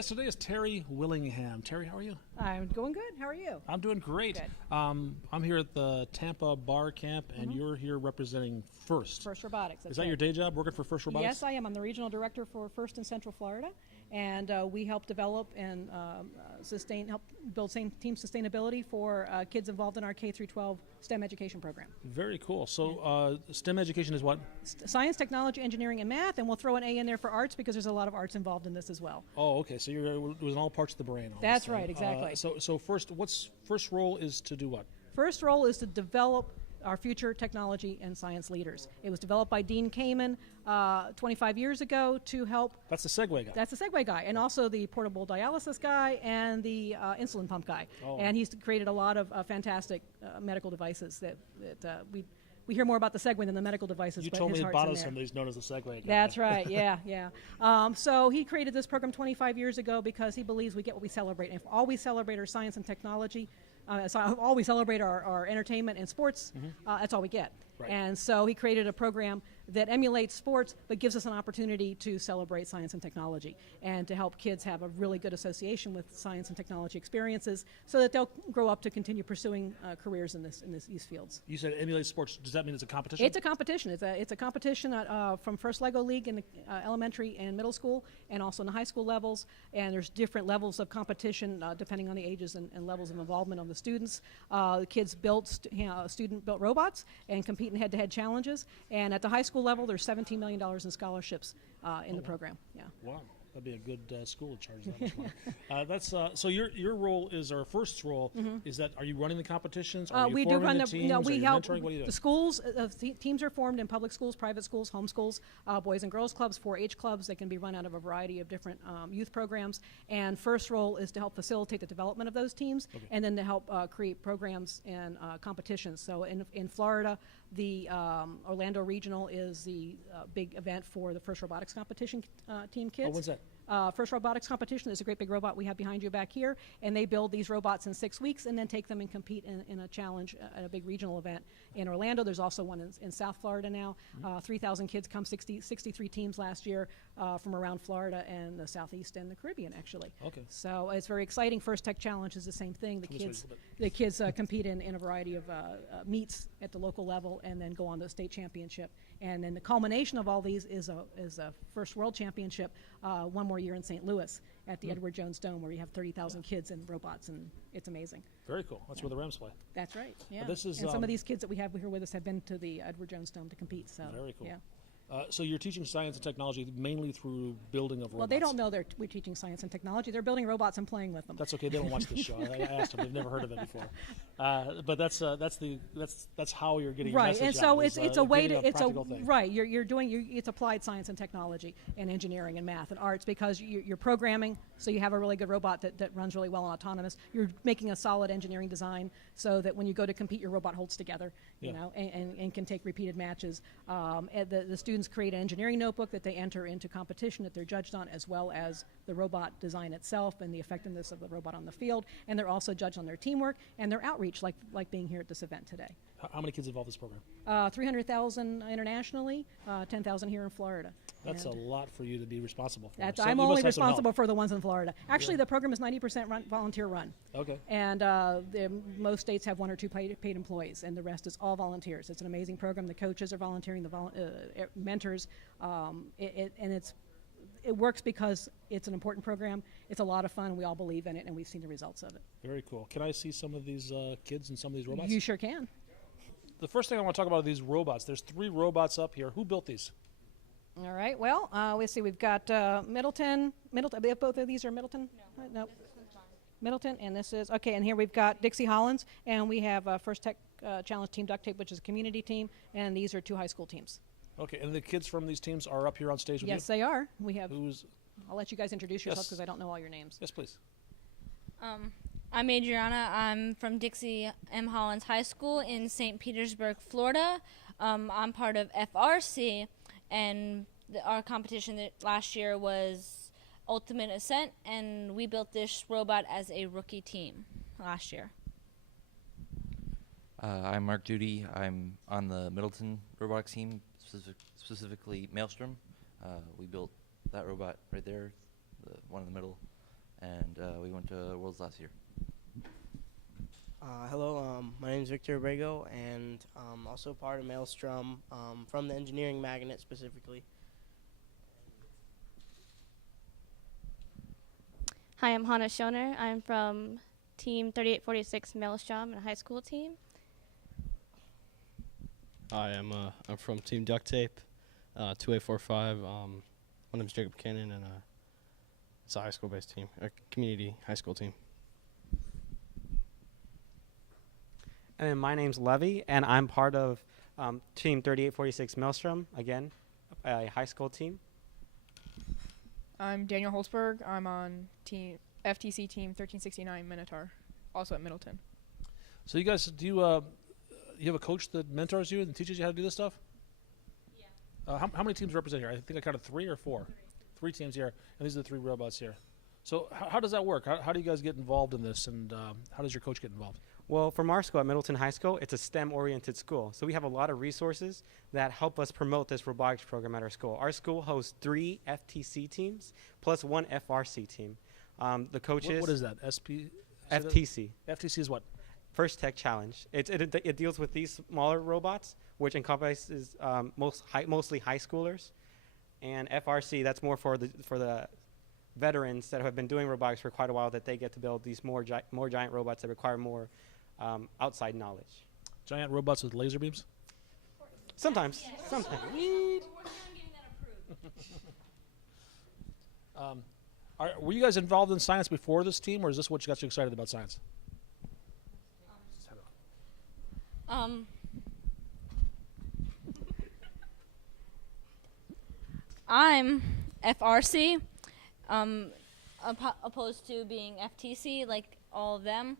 guest today is Terri Willingham. Terri, how are you? I'm going good. How are you? I'm doing great. Good. I'm here at the Tampa Bar Camp, and you're here representing FIRST. FIRST Robotics. That's Is that right. your day job, working for FIRST Robotics? Yes, I am. I'm the regional director for FIRST in Central Florida, and we help develop and help build team sustainability for kids involved in our K through 12 STEM education program. Very cool. So STEM education is what? Science, technology, engineering, and math, and we'll throw an A in there for arts because there's a lot of arts involved in this as well. Oh, okay. So it was in all parts of the brain. That's right, exactly. So first role is to do what? First role is to develop our future technology and science leaders. It was developed by Dean Kamen 25 years ago to help. That's the Segway guy. That's the Segway guy, and also the portable dialysis guy and the insulin pump guy. Oh. And he's created a lot of fantastic medical devices that we hear more about the Segway than the medical devices. You but told his me heart's about in us there. and he's known as the Segway guy. That's right, yeah. So he created this program 25 years ago because he believes we get what we celebrate. And if all we celebrate are science and technology, all we celebrate our entertainment and sports, that's all we get. Right. And so he created a program that emulates sports but gives us an opportunity to celebrate science and technology and to help kids have a really good association with science and technology experiences so that they'll grow up to continue pursuing careers in these fields. You said emulate sports. Does that mean it's a competition? It's a competition. It's a competition from First Lego League in the elementary and middle school, and also in the high school levels. And there's different levels of competition depending on the ages and levels of involvement of the students. The kids student-built robots and compete in head-to-head challenges. And at the high school level, there's $17 million in scholarships in the program. Yeah. Wow. That'd be a good school to charge that much money. So your role is, our first role is that, are you running the competitions? Are you We do forming run the the. teams? No, Are we you help mentoring? What do you do? the schools. Teams are formed in public schools, private schools, home schools, boys and girls clubs, 4-H clubs. They can be run out of a variety of different youth programs. And first role is to help facilitate the development of those teams, and then to help create programs and competitions. So in Florida, the Orlando Regional is the big event for the FIRST Robotics competition team kids. Oh, when's that? FIRST Robotics competition is a great big robot we have behind you back here, and they build these robots in 6 weeks and then take them and compete in a challenge at a big regional event in Orlando. There's also one in South Florida now. 3,000 kids come, 63 teams last year from around Florida and the Southeast and the Caribbean, actually. Okay. So it's very exciting. First Tech Challenge is the same thing. The kids compete in a variety of meets at the local level and then go on to the state championship. And then the culmination of all these is a First World Championship one more year in St. Louis at the Edward Jones Dome, where you have 30,000 kids and robots, and it's amazing. Very cool. That's where the Rams play. That's right. Yeah. This is, and some of these kids that we have here with us have been to the Edward Jones Dome to compete. So very cool. Yeah. So you're teaching science and technology mainly through building of robots. Well, they don't know we're teaching science and technology. They're building robots and playing with them. That's okay. They don't watch this show. I asked them. They've never heard of it before. But that's how you're getting right. your message And so out, it's a way to thing. Right. You're doing it's applied science and technology and engineering and math and arts because you're programming. So you have a really good robot that runs really well and autonomous. You're making a solid engineering design so that when you go to compete, your robot holds together. You know, and can take repeated matches. The students create an engineering notebook that they enter into competition that they're judged on, as well as the robot design itself and the effectiveness of the robot on the field. And they're also judged on their teamwork and their outreach, like being here at this event today. How many kids involved in this program? 300,000 internationally, 10,000 here in Florida. That's a lot for you to be responsible for. So I'm you only must have some help. responsible for the ones in Florida. Actually, the program is 90% volunteer run. Okay. And most states have 1 or 2 paid employees, and the rest is all volunteers. It's an amazing program. The coaches are volunteering, the mentors, it works because it's an important program. It's a lot of fun. We all believe in it, and we've seen the results of it. Very cool. Can I see some of these kids and some of these robots? You sure can. The first thing I want to talk about are these robots. There's 3 robots up here. Who built these? All right. Well, let's see. We've got Middleton. Both of these are Middleton? No. Middleton, and this is, okay, and here we've got Dixie Hollins, and we have First Tech Challenge Team Duct Tape, which is a community team, and these are 2 high school teams. Okay, and the kids from these teams are up here on stage with you? Yes, they are. We have. I'll let you guys introduce yourself because I don't know all your names. Yes, please. I'm Adriana. I'm from Dixie M. Hollins High School in St. Petersburg, Florida. I'm part of FRC, and our competition last year was Ultimate Ascent, and we built this robot as a rookie team last year. I'm Mark Duty. I'm on the Middleton Robotics team, specifically Maelstrom. We built that robot right there, the one in the middle. and we went to Worlds last year. Hello, my name is Victor Abrego, and also part of Maelstrom, from the engineering magnet specifically. Hi, I'm Hannah Schoner. I'm from Team 3846 Maelstrom, a high school team. Hi, I'm from Team Duct Tape, 2845. My name's Jacob Cannon, and it's a high school-based team, a community high school team. And then my name's Levy, and I'm part of Team 3846 Maelstrom, again, a high school team. I'm Daniel Holzberg. I'm on team FTC Team 1369 Minotaur, also at Middleton. So you guys, do you have a coach that mentors you and teaches you how to do this stuff? Yeah. How many teams represent here? I think I counted 3 or 4. 3 teams here, and these are the 3 robots here. So how does that work? How do you guys get involved in this, and how does your coach get involved? Well, from our school at Middleton High School, it's a STEM-oriented school. So we have a lot of resources that help us promote this robotics program at our school. Our school hosts 3 FTC teams plus 1 FRC team. The coaches... What is that? SP? FTC. FTC is what? First Tech Challenge. It deals with these smaller robots, which encompasses mostly high schoolers. And FRC, that's more for the veterans that have been doing robotics for quite a while, that they get to build these more giant robots that require more outside knowledge. Giant robots with laser beams? Sometimes. Sometimes. Were you guys involved in science before this team, or is this what got you excited about science? I'm FRC, opposed to being FTC, like all of them.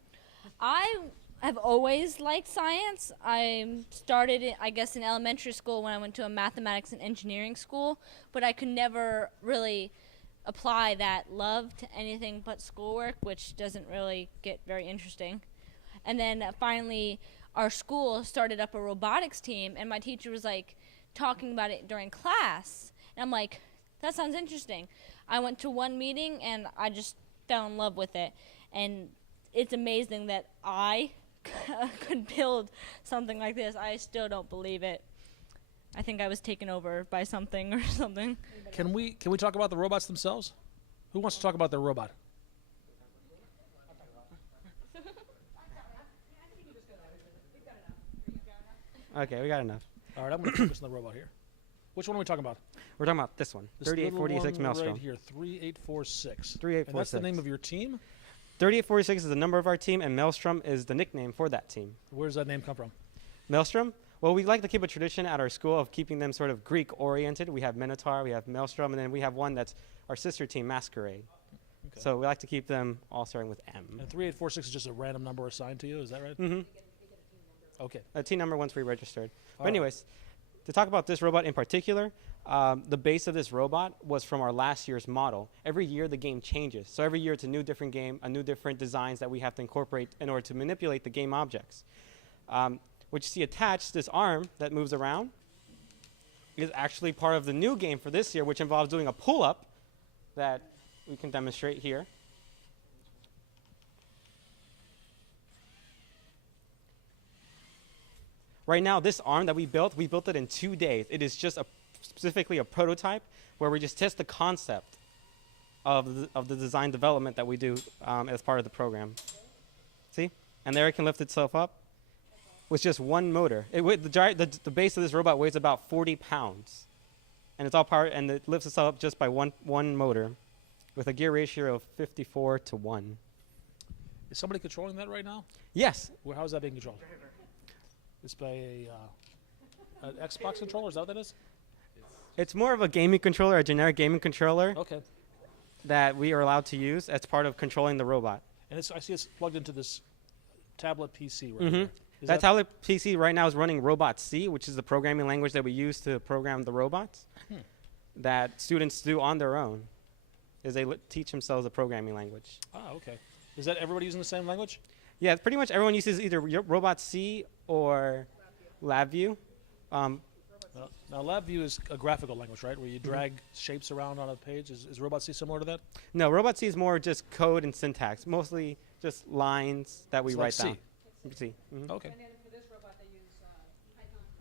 I have always liked science. I started it, I guess, in elementary school when I went to a mathematics and engineering school, but I could never really apply that love to anything but schoolwork, which doesn't really get very interesting. And then finally, our school started up a robotics team, and my teacher was like talking about it during class. And I'm like, that sounds interesting. I went to one meeting, and I just fell in love with it. And it's amazing that I could build something like this. I still don't believe it. I think I was taken over by something or something. Can we talk about the robots themselves? Who wants to talk about their robot? Okay, we got enough. All right, I'm going to focus on the robot here. Which one are we talking about? We're talking about this one, This 3846 little one Maelstrom. right here, 3846. 3846. And that's the name of your team? 3846 is the number of our team, and Maelstrom is the nickname for that team. Where does that name come from? Maelstrom? Well, we like to keep a tradition at our school of keeping them sort of Greek-oriented. We have Minotaur, we have Maelstrom, and then we have one that's our sister team, Masquerade. Okay. So we like to keep them all starting with M. And 3846 is just a random number assigned to you, is that right? Mm-hmm. Okay. A team number once pre-registered. But All right. anyways, to talk about this robot in particular, the base of this robot was from our last year's model. Every year the game changes. So every year it's a new different game, a new different designs that we have to incorporate in order to manipulate the game objects. What you see attached, this arm that moves around, is actually part of the new game for this year, which involves doing a pull-up that we can demonstrate here. Right now, this arm that we built it in 2 days. It is just specifically a prototype where we just test the concept of the design development that we do as part of the program. See? And there it can lift itself up with just one motor. The base of this robot weighs about 40 pounds. And it's all powered, and it lifts itself up just by one motor with a gear ratio of 54:1. Is somebody controlling that right now? Yes. Well, how is that being controlled? It's by an Xbox controller, is that what that is? It's more of a gaming controller, a generic gaming controller Okay. that we are allowed to use as part of controlling the robot. And I see it's plugged into this tablet PC right Mhm. there. Is That tablet PC right now is running Robot C, which is the programming language that we use to program the robots that students do on their own, is they teach themselves a programming language. Ah, okay. Is that everybody using the same language? Yeah, pretty much everyone uses either Robot C or LabVIEW. Now, LabVIEW is a graphical language, right? Where you drag shapes around on a page. Is Robot C similar to that? No, Robot C is more just code and syntax, mostly just lines that we It's write like down. C. Mhm. Okay. And then for this robot, they use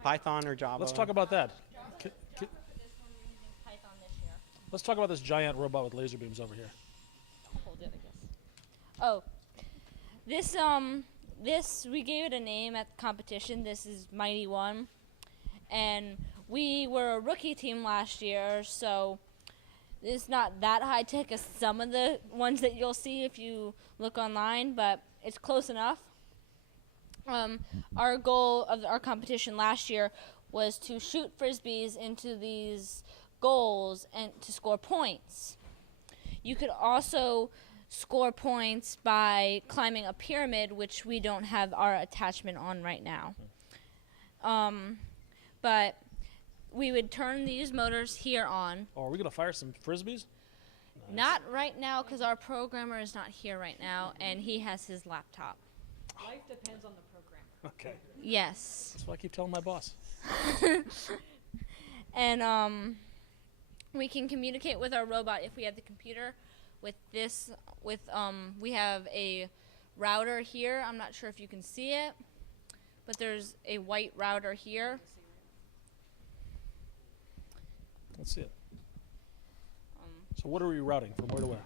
Python or Java. Let's talk about that. K- For this one, we're using Python this year. Let's talk about this giant robot with laser beams over here. Hold it, I guess. Oh, this we gave it a name at the competition. This is Mighty One, and we were a rookie team last year, so it's not that high tech as some of the ones that you'll see if you look online, but it's close enough. Our goal of our competition last year was to shoot frisbees into these goals and to score points. You could also score points by climbing a pyramid, which we don't have our attachment on right now. But we would turn these motors here on. Oh, are we gonna fire some frisbees? Not right now, because our programmer is not here right now, and he has his laptop. life depends on the programmer. Okay. Yes. That's what I keep telling my boss. And we can communicate with our robot if we have the computer. With this, we have a router here. I'm not sure if you can see it, but there's a white router here. Let's see it. So what are we routing from where to where?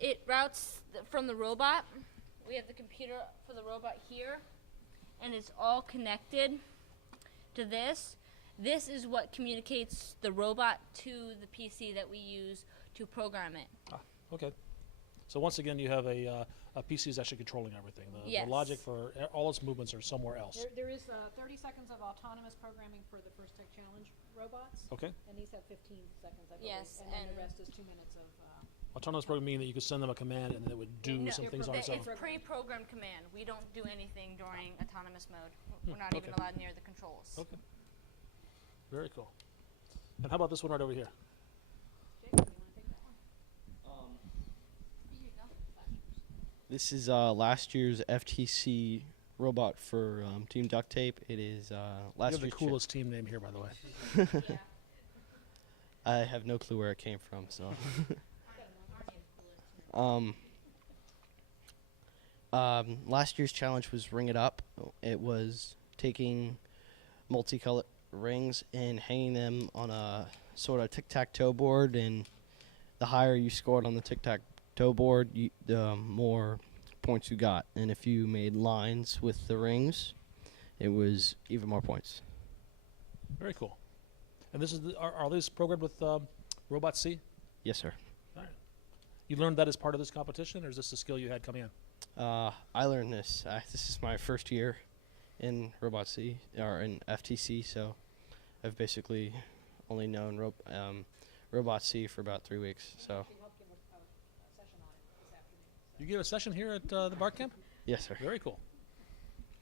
It routes from the robot. We have the computer for the robot here, and it's all connected to this. This is what communicates the robot to the PC that we use to program it. Okay. So once again, you have a PC is actually controlling everything. Yes. The logic for all its movements are somewhere else. There is 30 seconds of autonomous programming for the First Tech Challenge robots. Okay. And these have 15 seconds, I believe. Yes, And then and the rest is 2 minutes of. Autonomous programming meaning that you could send them a command and it would do No, some things on its own. It's pre-programmed command. We don't do anything during autonomous mode. We're not even okay. allowed near the controls. Okay. Very cool. And how about this one right over here? Jake, you want to take that one? Here you go. This is last year's FTC robot for Team Duct Tape. It is You last have the year's. coolest team name here, by the way. Yeah. I have no clue where it came from, so. Last year's challenge was Ring It Up. It was taking multicolored rings and hanging them on a sort of tic-tac-toe board, and the higher you scored on the tic-tac-toe board, the more points you got. And if you made lines with the rings, it was even more points. Very cool. And this is are these programmed with Robot C? Yes, sir. All right. You learned that as part of this competition, or is this a skill you had coming in? I learned this. This is my first year in Robot C, or in FTC, so I've basically only known Robot C for about 3 weeks. So She helped give a session on it this afternoon. You gave a session here at the Bart Camp? yes, sir. Very cool.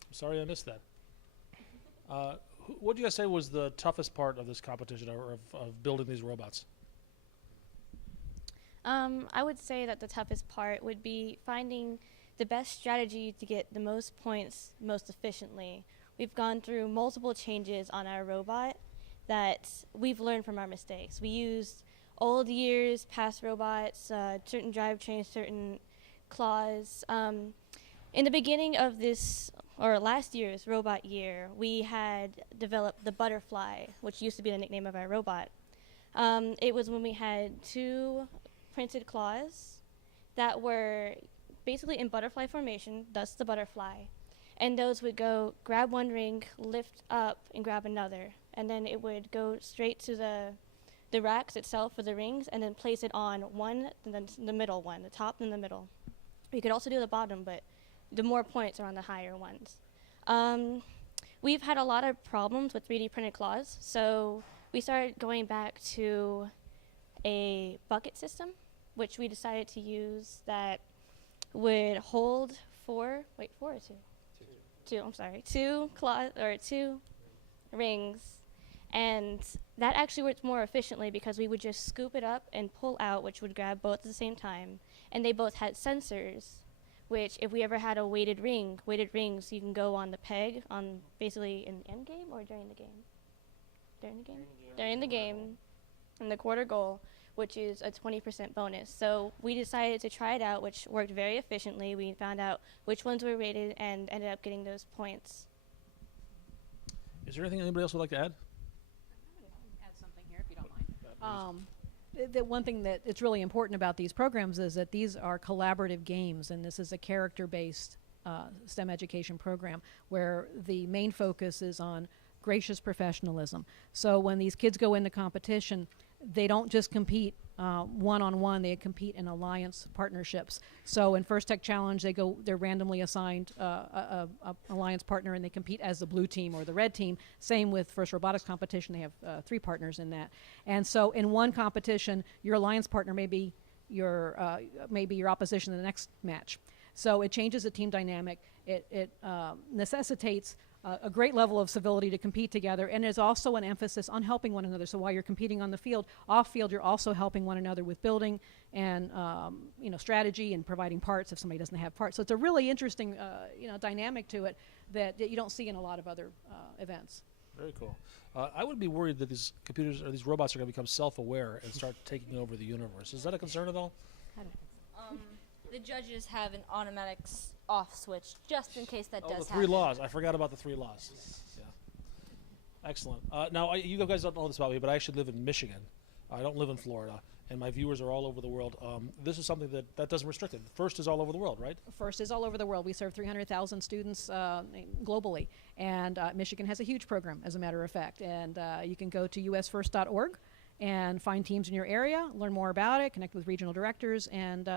I'm sorry I missed that. What do you guys say was the toughest part of this competition, or of building these robots? I would say that the toughest part would be finding the best strategy to get the most points most efficiently. We've gone through multiple changes on our robot that we've learned from our mistakes. We used old years, past robots, certain drivetrains, certain claws. In the beginning of this, or last year's robot year, we had developed the Butterfly, which used to be the nickname of our robot. It was when we had 2 printed claws that were basically in butterfly formation, thus the butterfly. And those would go grab one ring, lift up, and grab another. And then it would go straight to the racks itself for the rings, and then place it on one, and then the middle one, the top and the middle. You could also do the bottom, but the more points are on the higher ones. We've had a lot of problems with 3D printed claws, so we started going back to a bucket system, which we decided to use that would hold 4 or 2? 2, I'm sorry, 2 claws, or 2 rings, and that actually worked more efficiently because we would just scoop it up and pull out, which would grab both at the same time, and they both had sensors, which if we ever had a weighted rings, you can go on the peg on basically in the end game or during the game. during the game, and the quarter goal, which is a 20% bonus. So we decided to try it out, which worked very efficiently. We found out which ones were rated and ended up getting those points. Is there anything anybody else would like to add? Add something here, if you don't mind. The one thing that it's really important about these programs is that these are collaborative games, and this is a character-based STEM education program where the main focus is on gracious professionalism. So when these kids go into competition, they don't just compete one-on-one, they compete in alliance partnerships. So in First Tech Challenge, they're randomly assigned a alliance partner, and they compete as the blue team or the red team. Same with First Robotics competition, they have 3 partners in that. And so in one competition, your alliance partner may be your opposition in the next match. So it changes the team dynamic. It necessitates a great level of civility to compete together, and there's also an emphasis on helping one another. So while you're competing on the field, off field you're also helping one another with building and strategy and providing parts if somebody doesn't have parts. So it's a really interesting dynamic to it that you don't see in a lot of other events. Very cool. I would be worried that these computers or these robots are going to become self-aware and start taking over the universe. Is that a concern at all? The judges have an automatic off switch just in case that does happen. The 3 laws. I forgot about the 3 laws. Yeah. Excellent. Now, you guys don't know this about me, but I actually live in Michigan. I don't live in Florida, and my viewers are all over the world. This is something that doesn't restrict it. First is all over the world, right? First is all over the world. We serve 300,000 students globally, and Michigan has a huge program, as a matter of fact. And you can go to usfirst.org and find teams in your area, learn more about it, connect with regional directors, and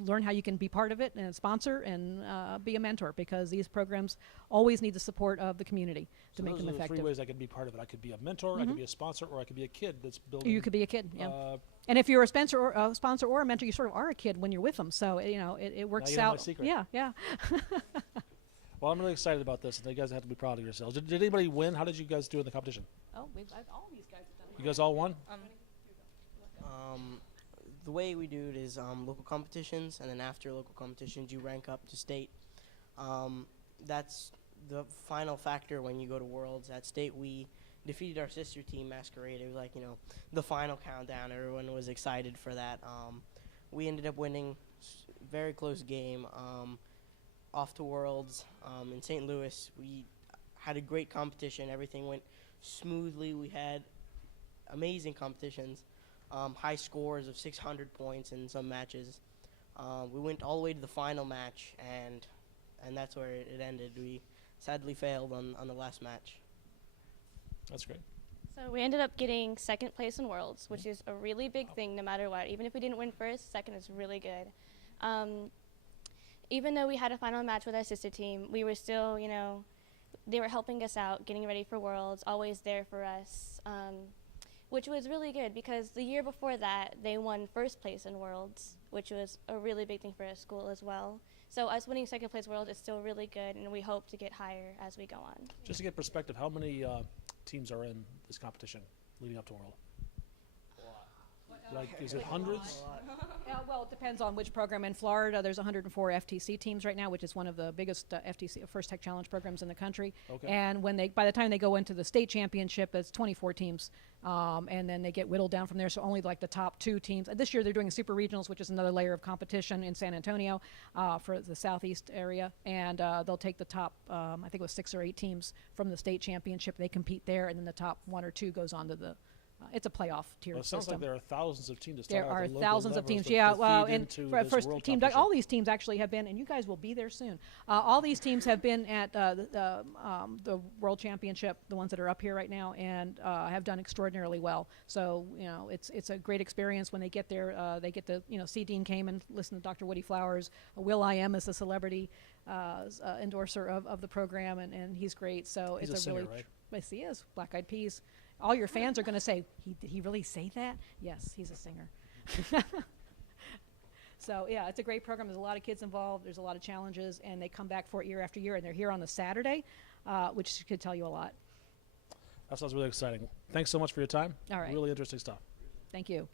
learn how you can be part of it and sponsor and be a mentor, because these programs always need the support of the community to make them Those are the effective. 3 ways I can be part of it. I could be a mentor, I could be a sponsor, or I could be a kid that's building. You could be a kid, yeah. And if you're a sponsor or a mentor, you sort of are a kid when you're with them. So it works Now you know my out. secret. Yeah. Well, I'm really excited about this, and you guys have to be proud of yourselves. Did anybody win? How did you guys do in the competition? Oh, all these guys have done You guys all won? The way we do it is local competitions, and then after local competitions, you rank up to state. That's the final factor when you go to Worlds. At state, we defeated our sister team, Masquerade. It was like, the final countdown. Everyone was excited for that. We ended up winning, very close game. Off to Worlds in St. Louis, we had a great competition. Everything went smoothly. We had amazing competitions, high scores of 600 points in some matches. We went all the way to the final match, and that's where it ended. We sadly failed on the last match. That's great. So we ended up getting 2nd place in Worlds, which is a really big thing no matter what. Even if we didn't win first, 2nd is really good. Even though we had a final match with our sister team, we were still, they were helping us out, getting ready for Worlds, always there for us, which was really good because the year before that, they won 1st place in Worlds, which was a really big thing for our school as well. So us winning 2nd place Worlds is still really good, and we hope to get higher as we go on. Just to get perspective, how many teams are in this competition leading up to World? Is it hundreds? Well, it depends on which program. In Florida, there's 104 FTC teams right now, which is one of the biggest FTC First Tech Challenge programs in the country. Okay. And by the time they go into the state championship, it's 24 teams, and then they get whittled down from there. So only like the top 2 teams. This year they're doing super regionals, which is another layer of competition in San Antonio for the southeast area, and they'll take the top, I think it was 6 or 8 teams from the state championship. They compete there, and then the top 1 or 2 goes on to the. It's a playoff tier Well, it sounds system. like there are thousands of teams to start There at are the local thousands of levels teams. that Yeah, feed well, and into for this first world team, competition. all these teams actually have been, and you guys will be there soon. All these teams have been at the World Championship, the ones that are up here right now, and have done extraordinarily well. So it's a great experience when they get there. They get to see Dean Kamen, listen to Dr. Woody Flowers. Will.i.am is a celebrity endorser of the program, and he's great. So He's it's a singer, really right? Yes, he is. Black Eyed Peas. All your fans are going to say, did he really say that? Yes, he's a singer. So, yeah, it's a great program. There's a lot of kids involved. There's a lot of challenges, and they come back for it year after year, and they're here on the Saturday, which could tell you a lot. That sounds really exciting. Thanks so much for your time. All right. Really interesting stuff. Thank you.